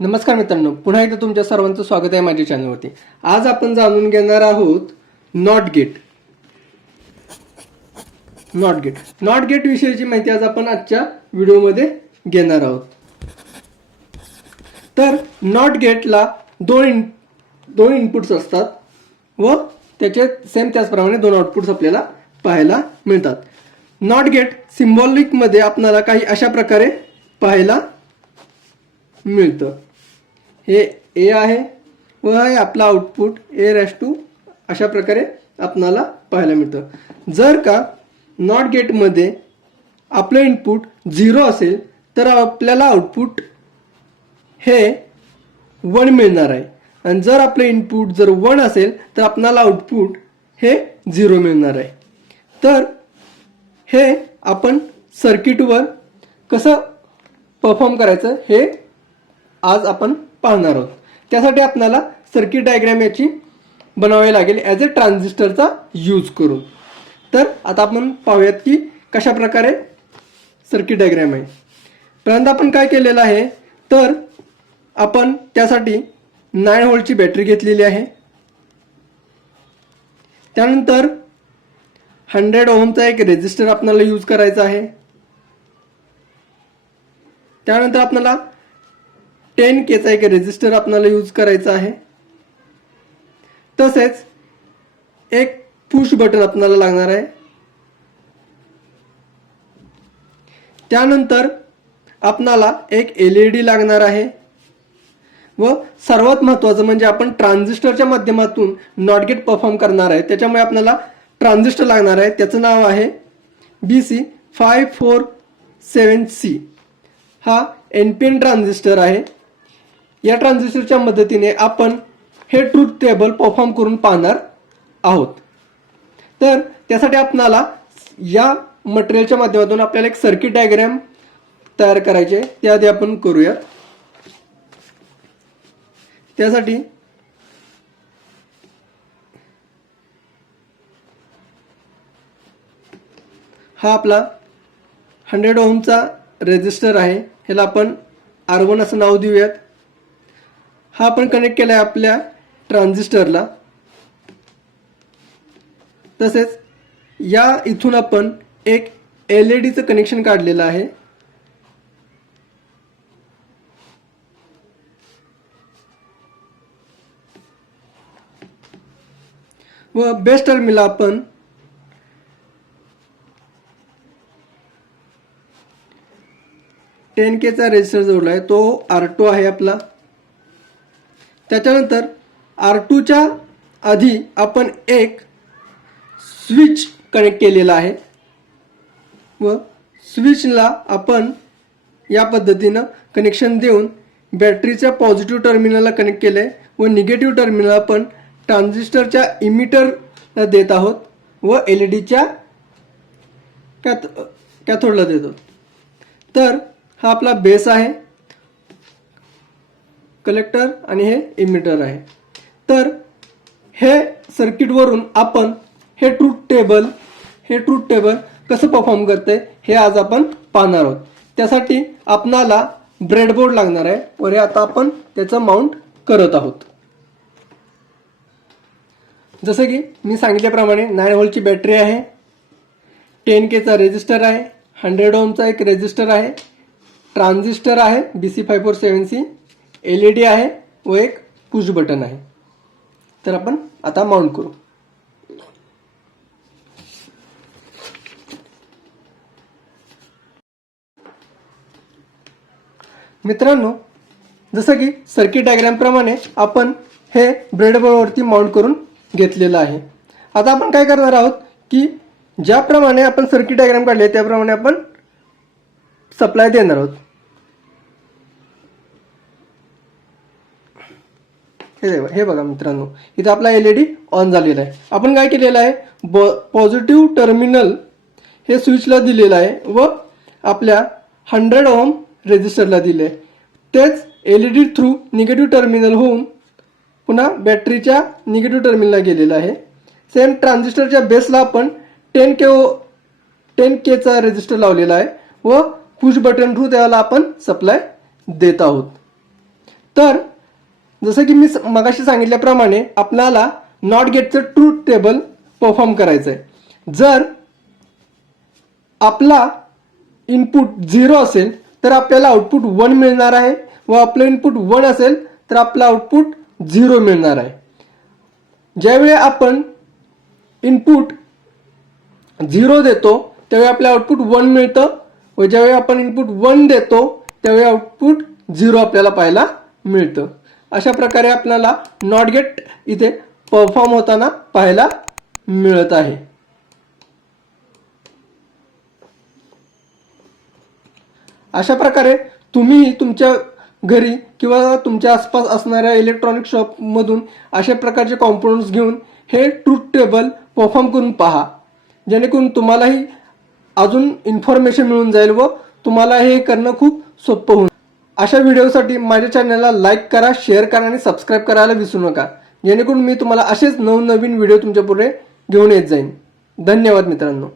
नमस्कार मित्रांनो पुन्हा एकदा तुमच्या सर्वांचं स्वागत आहे माझ्या चॅनलवरती. आज आपण जाणून घेणार आहोत not gate not gate not gate विषयीची माहिती आज आपण आजच्या व्हिडिओमध्ये घेणार आहोत. तर नॉट गेटला दोन इन दोन इनपुट्स असतात व त्याचे सेम त्याचप्रमाणे दोन आउटपुट्स आपल्याला पाहायला मिळतात. नॉट गेट सिम्बॉलिकमध्ये आपणाला काही अशा प्रकारे पाहायला मिळतं. हे ए आहे व आहे आपला आउटपुट ए रॅश टू अशा प्रकारे आपणाला पाहायला मिळतं. जर का नॉट गेटमध्ये आपलं इनपुट झिरो असेल तर आपल्याला आउटपुट हे वन मिळणार आहे. आणि जर आपलं इनपुट जर वन असेल तर आपणाला आउटपुट हे झिरो मिळणार आहे. तर हे आपण सर्किटवर कसं परफॉर्म करायचं हे आज आपण पाहणार आहोत. त्यासाठी आपल्याला सर्किट डायग्रॅम याची बनवावी लागेल ॲज अ ट्रान्झिस्टरचा यूज करून. तर आता आपण पाहूयात की कशा प्रकारे सर्किट डायग्रॅम आहे. पहिल्यांदा आपण काय केलेलं आहे? तर आपण त्यासाठी नाईन व्होल्टची बॅटरी घेतलेली आहे. त्यानंतर हंड्रेड ओहमचा एक रेजिस्टर आपल्याला यूज करायचा आहे. त्यानंतर आपल्याला टेन केचा एक रेजिस्टर आपल्याला यूज करायचा आहे. तसेच एक पुश बटन आपल्याला लागणार आहे. त्यानंतर आपणाला एक एल ई डी लागणार आहे. व सर्वात महत्त्वाचं म्हणजे आपण ट्रान्झिस्टरच्या माध्यमातून नॉट गेट परफॉर्म करणार आहे. त्याच्यामुळे आपल्याला ट्रान्झिस्टर लागणार आहे. त्याचं नाव आहे B C five four seven C हा एन पी एन ट्रान्झिस्टर आहे. या ट्रान्झिस्टरच्या मदतीने आपण हे ट्रूथ टेबल परफॉर्म करून पाहणार आहोत. तर त्यासाठी आपणाला या मटेरियलच्या माध्यमातून आपल्याला एक सर्किट डायग्रॅम तयार करायचे त्याआधी आपण करूया. त्यासाठी हा आपला हंड्रेड ओमचा रेजिस्टर आहे. ह्याला आपण आर वन असं नाव देऊयात. हा आपण कनेक्ट केला आहे आपल्या ट्रान्झिस्टरला तसेच या इथून आपण एक एल ई डीचं कनेक्शन काढलेलं आहे. व बेस्ट टर्मिला आपण टेन केचा रेजिस्टर जोडला आहे. तो आर टू आहे आपला. त्याच्यानंतर आर टूच्या आधी आपण एक स्विच कनेक्ट केलेला आहे. व स्विचला आपण या पद्धतीनं कनेक्शन देऊन बॅटरीच्या पॉझिटिव्ह टर्मिनलला कनेक्ट केलं आहे व निगेटिव्ह टर्मिनल आपण ट्रान्झिस्टरच्या इमिटरला देत आहोत व एल ई डीच्या कॅथ कॅथोडला देतो तर हा आपला बेस आहे. कलेक्टर आणि हे इमिटर आहे. तर हे सर्किटवरून आपण हे ट्रूथ टेबल हे ट्रूथ टेबल कसं परफॉर्म करते हे आज आपण पाहणार आहोत. त्यासाठी आपणाला ब्रेडबोर्ड लागणार आहे वर हे आता आपण त्याचं माउंट करत आहोत. जसं की मी सांगितल्याप्रमाणे नाईन होलची बॅटरी आहे टेन केचा रेजिस्टर आहे हंड्रेड ओमचा एक रेजिस्टर आहे ट्रान्झिस्टर आहे B C five four seven C L E D आहे व एक पुश बटन आहे. तर आपण आता माउंट करू. मित्रांनो जसं की सर्किट डायग्रॅमप्रमाणे आपण हे ब्रेडबोर्डवरती माउंट करून घेतलेलं आहे. आता आपण काय करणार आहोत की ज्याप्रमाणे आपण सर्किट डायग्राम काढले त्याप्रमाणे आपण सप्लाय देणार आहोत. हे बघा हे बघा मित्रांनो इथं आपला एल ई डी ऑन झालेला आहे. आपण काय केलेलं आहे? ब पॉझिटिव्ह टर्मिनल हे स्विचला दिलेलं आहे व आपल्या हंड्रेड ओम रेजिस्टरला दिले आहे. तेच L E D through negative terminal होऊन पुन्हा बॅटरीच्या निगेटिव्ह टर्मिनलला गेलेलं आहे. सेम ट्रान्झिस्टरच्या बेसला आपण टेन के ओ टेन केचा रेजिस्टर लावलेला आहे व पुश बटन थ्रू त्याला आपण सप्लाय देत आहोत. तर जसं की मी स- मगाशी सांगितल्याप्रमाणे आपल्याला नॉट गेटचं ट्रूथ टेबल परफॉर्म करायचं आहे जर आपला इनपुट झिरो असेल तर आपल्याला आउटपुट वन मिळणार आहे. व आपलं इनपुट वन असेल तर आपलं आउटपुट झिरो मिळणार आहे. ज्यावेळी आपण इनपुट झिरो देतो त्यावेळी आपलं आउटपुट वन मिळतं. व ज्यावेळी आपण इनपुट वन देतो त्यावेळी आउटपुट झिरो आपल्याला पाहायला मिळतं. अशा प्रकारे आपल्याला नॉट गेट इथे परफॉर्म होताना पाहायला मिळत आहे. अशा प्रकारे तुम्ही तुमच्या घरी किंवा तुमच्या आसपास असणाऱ्या इलेक्ट्रॉनिक शॉपमधून अशा प्रकारचे कॉम्पोनंट्स घेऊन हे ट्रूथ टेबल परफॉर्म करून पहा. जेणेकरून तुम्हालाही अजून इन्फॉर्मेशन मिळून जाईल व तुम्हाला हे करणं खूप सोपं होईल अशा व्हिडिओसाठी माझ्या चॅनलला लाईक करा शेअर करा आणि सबस्क्राईब करायला विसरू नका. जेणेकरून मी तुम्हाला असेच नवनवीन व्हिडिओ तुमच्यापुढे घेऊन येत जाईन. धन्यवाद मित्रांनो.